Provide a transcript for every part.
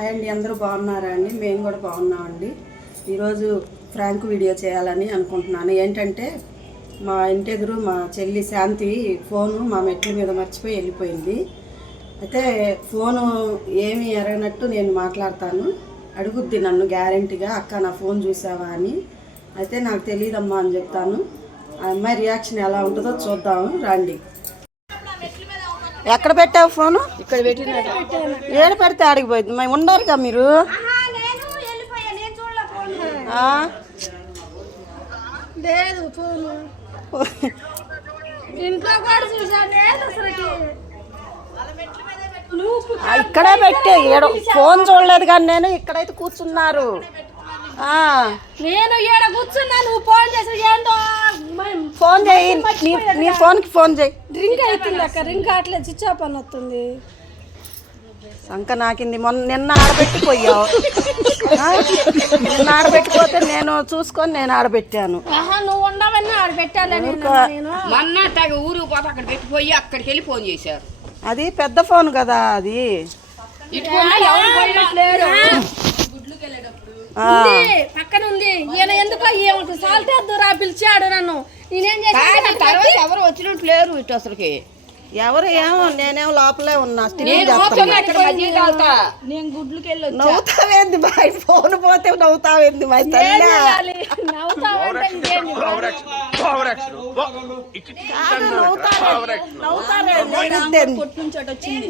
Hi అండి, అందరూ బాగున్నారా అండి? మేము కూడా బాగున్నామండి. ఈరోజు ఫ్రాంక్ వీడియో చేయాలని అనుకుంటున్నాను. ఏంటంటే మా ఇంటి ఎదురు మా చెల్లి శాంతి ఫోను మా మెట్ల మీద మర్చిపోయి వెళ్ళిపోయింది. అయితే ఫోను ఏమి ఎరగనట్టు నేను మాట్లాడతాను, అడుగుద్ది నన్ను గ్యారంటీగా, అక్క నా ఫోన్ చూసావా అని. అయితే నాకు తెలియదమ్మా అని చెప్తాను. ఆ అమ్మాయి రియాక్షన్ ఎలా ఉంటుందో చూద్దాము రండి. ఎక్కడ పెట్టావు ఫోను? ఇక్కడ పెట్టిన. ఏడు పెడితే ఆడిగిపోయింది. మేము ఉన్నారుగా మీరు. లేదు ఫోను ఇంట్లో కూడా చూసాను. ఇక్కడే పెట్టే ఫోన్ చూడలేదు కానీ నేను ఇక్కడైతే కూర్చున్నారు. నేను ఈడ కూర్చున్నా, నువ్వు ఫోన్ చేసి ఏందో ఫోన్ చేయి, నీ ఫోన్కి ఫోన్ చేయి. డ్రింక్ అవుతుంది అక్క, రింక్ అట్లేదు, స్విచ్ ఆఫ్ అని వస్తుంది. సంక నాకింది. నిన్న ఆడబెట్టిపోయావు. నిన్న ఆడబెట్టిపోతే నేను చూసుకొని నేను ఆడబెట్టాను. నువ్వు ఉండవన్నీ ఆడబెట్టాలి. మొన్న ఊరు పోతే అక్కడ పెట్టిపోయి అక్కడికి వెళ్ళి ఫోన్ చేశారు. అది పెద్ద ఫోన్ కదా అది. పక్కన ఉంది. ఈయన ఎందుకో ఏమంటారు సాల్ట్ వేద్దురా పిలిచాడు నన్ను. నేనేం చేశాను? తర్వాత ఎవరు వచ్చినట్టు లేరు ఇటు అసలుకి. ఎవరు ఏమో, నేనేమో లోపలే ఉన్నా. నేను గుడ్లకి వెళ్ళి నవ్వుతావేంది బాయ్? ఫోన్ పోతే నవ్వుతావేంది బాయ్?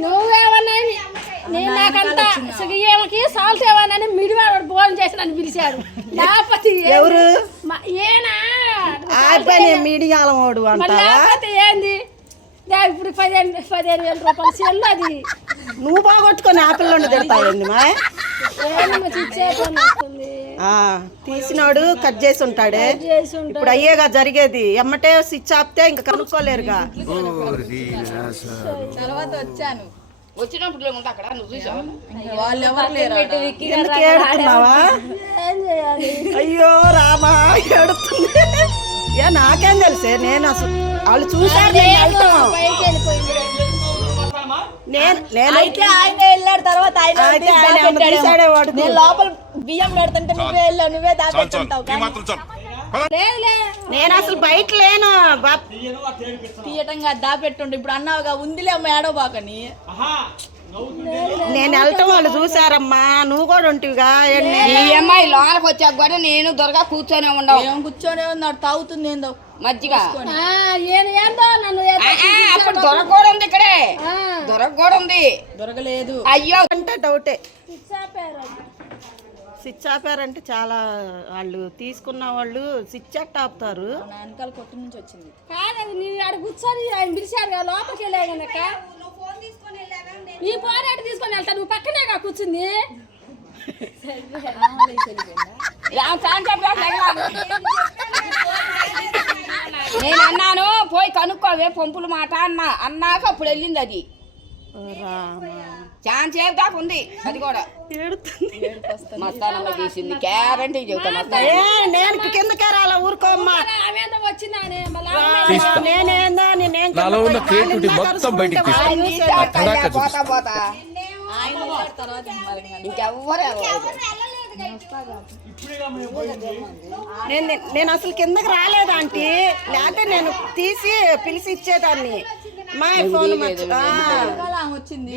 నువ్వేమన్నా నేను నాకంతా ఏమకి సాల్ట్ ఏమన్నా మిడివాడు ఫోన్ చేసి నన్ను పిలిచాడు. లేకపోతే ఎవరు ఏనా మీడియాల వాడు అంట. లేకపోతే ఏంది ఇప్పుడు 15,000 రూపాయలు సెల్లు అది. నువ్వు బాగొట్టుకొని ఆపిల్లోని తిడతావేంది మా? తీసినాడు కట్ చేసి ఉంటాడే. ఇప్పుడు అయ్యేగా జరిగేది. ఎమ్మటే స్విచ్ ఆపితే ఇంకా కనుక్కోలేరుగా. తర్వాత వచ్చాను, వచ్చినప్పుడు అక్కడ నువ్వు చూసావు. ఎందుకు ఏడుతున్నావా? అయ్యో రామా ఏడుతుంది. నాకేం తెలుసే, నేను అసలు వాళ్ళు చూసారు. అయితే ఆయన వెళ్ళాడు. తర్వాత ఆయన లోపల బియ్యం పెడుతుంటే నువ్వే వెళ్ళావు, నువ్వే దాపెట్టుంటావు. నేను అసలు బయట లేను. తీయటంగా దాపెట్టుండే. ఇప్పుడు అన్నావుగా ఉందిలే అమ్మ ఏడో బాకని. నేను వెళ్ళటం వాళ్ళు చూసారమ్మా. నువ్వు కూడా ఉంటివిగా. ఈ అమ్మాయి లోనకి వచ్చాక కూడా నేను దొరగా కూర్చొనే ఉండవు. కూర్చొనే ఉన్నాడు, తాగుతుంది ఏందో మజ్జిగ. అప్పుడు దొరకూడ ఉంది, ఇక్కడే దొరకూడ ఉంది. దొరకలేదు. అయ్యో అంటే డౌటే. స్విచ్ ఆపారంటే చాలా వాళ్ళు తీసుకున్న వాళ్ళు స్విచ్ అట్ట ఆపుతారు. వెనకాల కొట్టు నుంచి వచ్చింది కాదు. నేను అక్కడ కూర్చొని ఆయన పిలిచారు కదా, లోపలికి వెళ్ళా కనుక నీ ఫోన్ ఎటు తీసుకొని వెళ్తా. నువ్వు పక్కనే కూర్చుంది. నేను అన్నాను పోయి కనుక్కోవే పంపుల మాట అన్నాక అప్పుడు వెళ్ళింది. అది ఛాన్స్ సేపు దాకా ఉంది. అది కూడా మస్తానమ్మ తీసింది గ్యారంటీ చెబుతా. నేను కిందకే రాలా, ఊరుకోమ్మా. పోతా పోతా ఇంకెవ్వరు నేను అసలు కిందకి రాలేదు ఆంటీ. లేకపోతే నేను తీసి పిలిచి ఇచ్చేదాన్ని. మా ఫోన్ వచ్చింది.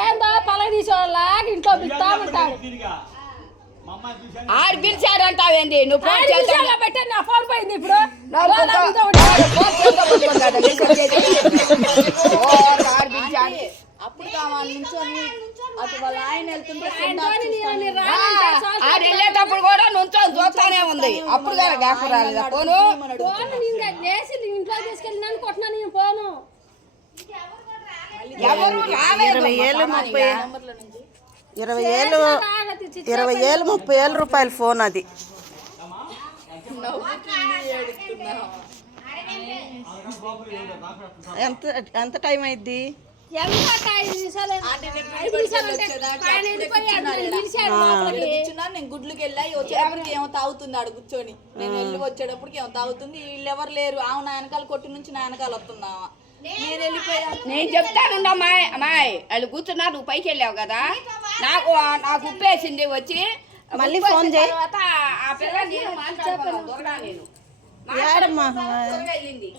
ఏందో పలక తీసేవాళ్ళ ఇంట్లో పిలుస్తా ఉంటారు. ఆడు పిలిచాడంటావేంది? నువ్వు పెట్టాను, నా ఫోన్ పోయింది. ఇప్పుడు అప్పుడు కావాలి నుంచొని అటు వాళ్ళ ఆయన వెళ్తుంటే వెళ్ళేటప్పుడు కూడా నుంచొని చూస్తానే ఉంది. అప్పుడు గ్యాప్ రాలేదు. ఫోను ఇంట్లో తీసుకెళ్ళి నన్ను కొట్టినా నేను ఫోను. ఎవరు 20,000 రూపాయల ఫోన్ అది. ఎంత టైం అయింది? నేను గుడ్లకి వెళ్ళా వచ్చేటప్పటికి ఏమో తాగుతుంది. ఆడు కూర్చొని నేను వెళ్ళి వచ్చేటప్పటికి ఏమో తాగుతుంది. వీళ్ళు ఎవరు లేరు. ఆమె నా వెనకాల కొట్టు నుంచి నా వెనకాల వస్తున్నావా. నేను వెళ్ళిపోయా. నేను చెప్తానుండ అమ్మాయి వాళ్ళు కూర్చున్నా నువ్వు పైకి వెళ్ళావు కదా నాకు నాకు ఉప్పేసింది వచ్చి మళ్ళీ ఉప్పేసిన ఫోన్ చేయి. తర్వాత ఆ పిల్ల నేను మాట్లాడుకున్నాను దొరగా నేను ఏడమ్మా దొరగా వెళ్ళింది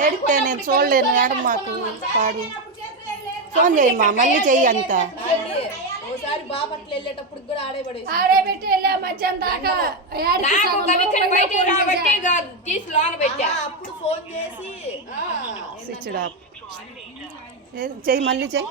ఏడితే నేను చూడలేను మేడం మాకు పాడు ఫోన్ చేయమ్మా మళ్ళీ చెయ్యి అంత ఒకసారి బాపట్ల వెళ్ళేటప్పుడు కూడా ఆడే పడేసి ఆడే పెట్టి వెళ్ళా మధ్యాహ్నం దాకా ఏడికి నాకు సగం కవికలు లోపలికి బయటికి ఫోన్ రాబట్టి చేశా. ఇక తీసి లోన పెట్టా అప్పుడు ఫోన్ చేసి స్విచ్ ఆఫ్ చెయ్యి మళ్ళీ చెయ్యి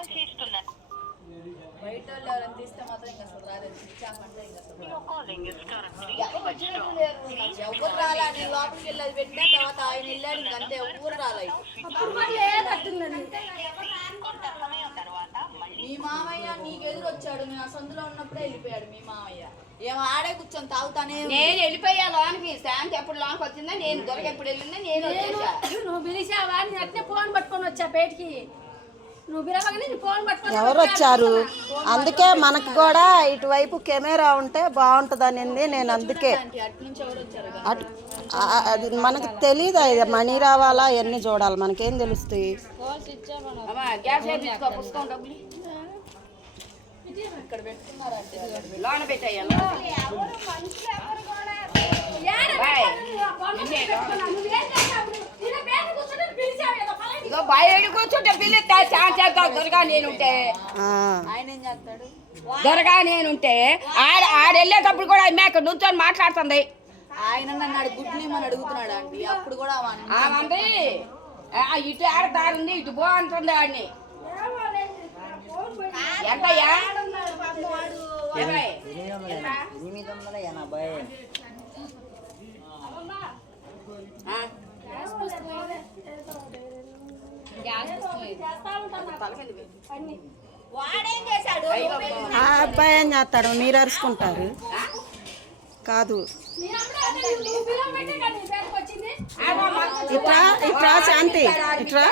బయట వాళ్ళు ఎవరైనా తీస్తే మాత్రం ఇంకా అసలు రాలేదు. స్విచ్ ఆఫ్ అంటే ఇంకా అసలు ఎవరు వచ్చినట్టు లేరు. ఎవరు రాలా. నేను లోపలికి వెళ్ళి అది పెట్టిన తర్వాత ఆయన వెళ్ళాడు ఇంకంతే ఎవరు రాలేదు. అప్పుడు మరి లేదట్టుందని. మీ మామయ్య నీకు ఎదురు వచ్చాడు. నేను ఆ సందులో ఉన్నప్పుడే వెళ్ళిపోయాడు మీ మామయ్య. ఏమో ఆడే కూర్చొని తాగుతానే నేను వెళ్ళిపోయా లోనికి శాంతి ఎప్పుడు లోనికి వచ్చిందా నేను దొరక ఎప్పుడు వెళ్ళిందా నేను వచ్చేసా నువ్వు పిలిచావా నేను అట్నే ఫోన్ పట్టుకొని వచ్చా బయటికి. నువ్వు పిలవగానే నీ ఫోన్ పట్టుకొని ఎవరు వచ్చారు అందుకే మనకు కూడా ఇటువైపు కెమెరా ఉంటే బాగుంటుందని నేను అందుకే అటు నుంచి ఎవరు వచ్చారు కదా. అటు అది మనకు తెలియదు ఇది మనీ రావాలా అవన్నీ చూడాలి మనకేం తెలుస్తాయి అమ్మా గ్యాస్ వేపించుకో పుస్తకం డబ్బులు ఇక్కడ పెట్టుకున్నారంటే లోన పెట్టాయా ఇగో బయట కూర్చుంటే పిల్లిస్తా శాంతి దొరగా నేనుంటే ఆ, ఆయన ఏం చేస్తాడు. దొరగా నేనుంటే ఆడెళ్ళేటప్పుడు కూడా అమ్మ ఇక్కడ నుంచొని మాట్లాడుతుంది ఆయన నన్ను గుడ్నిమని అడుగుతున్నాడు అండి. అప్పుడు కూడా ఆమంది ఇటు ఆడతారుంది ఇటు పో అంటుంది ఆడిని ఎంతయ్యా 880. వాడేం చేశాడు. ఆ అబ్బాయి ఏం చేస్తాడు మీరు అరుచుకుంటారు కాదు ఇట్రా ఇట్రా శాంతి ఇట్రా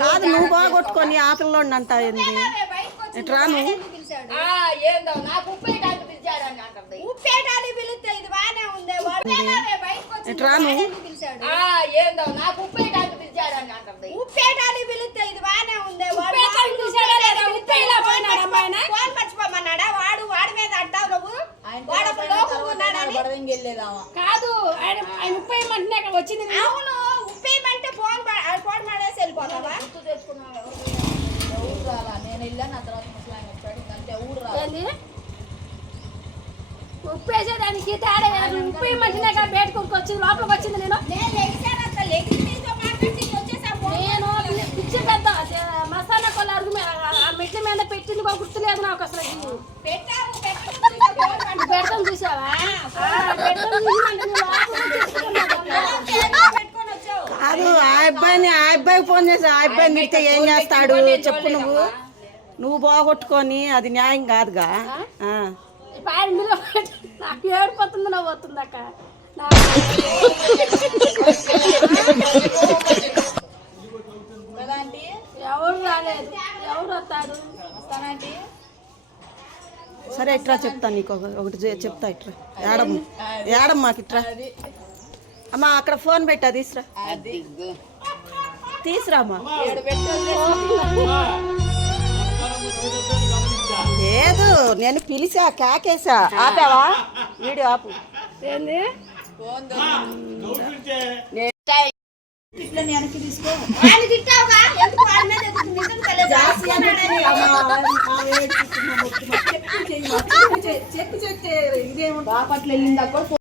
కాదు నువ్వు బాగొట్టుకొని ఆటల్లోండి అంటావు ఏంది ఇట్రా నువ్వు ఏందో నాకు ఉప్పేటానికి పిలిచారని అంటుంది ఉప్పేటాన్ని పిలిస్తే ఇది బానే ఉంది. ఇట్రా నువ్వు ఏందో నాకు ఉప్పేటానికి పిలిచారని అంటుంది ఉప్పేటాన్ని పిలిస్తే ఇది బానే ఉంది. ఫోన్ మర్చిపోమన్నాడా వాడు. వాడి మీద అంటావు నువ్వు. వాడు అప్పుడు లోపలికి ఉన్నాడని. కాదు ఆయన ఆయన ముప్పై మంటనే అక్కడ వచ్చింది. అవును ఉప్పేయమంటే ఫోన్ మాడేసి వెళ్ళిపోతావా. గుర్తు తెచ్చుకున్నావు. ఎవరు రాలా. నేను వెళ్ళాను ఆ తర్వాత ముసలాయన వచ్చాడు ఇంకంతే ఊరు రాలా. ఏంది ఉప్పేసేదానికి తేడా లేదు. ముప్పై మంటనే కదా బయట వచ్చింది లోపలికి వచ్చింది. నేను పిచ్చి పెద్ద మసాలా కొల్ల అరుగు ఆ మెట్ల మీద పెట్టింది కూడా గుర్తులేదు నాకు అసలు. పెడతాం చూసావా కాదు ఆ అబ్బాయికి ఫోన్ చేసి ఆ అబ్బాయిని తిడితే ఏం చేస్తాడు చెప్పు నువ్వు బాగొట్టుకొని అది న్యాయం కాదుగా ఆ. ఆయన మీద నాకు ఏడిపోతుంది నవ్వు వస్తుంది అక్క. ఎవరు రాలేదు. ఎవరు వస్తారు వస్తానంటే సరే ఇట్రా చెప్తాను నీకు ఒకటి చెప్తా ఇట్రా ఏడమ్మాకి ఇట్రా అమ్మా అక్కడ ఫోన్ పెట్టా తీసురా తీసురామ్మా లేదు నేను పిలిచా కేకేసా ఆపావా వీడియో ఆపు ఏంది వెనక్కి తీసుకో. ఆయన తిట్టావుగా ఎందుకు వాడి మీద నిజం తెలియదు. చెప్పి చెప్తే ఇదేముంటుంది బాపట్ల వెళ్ళిందా కూడా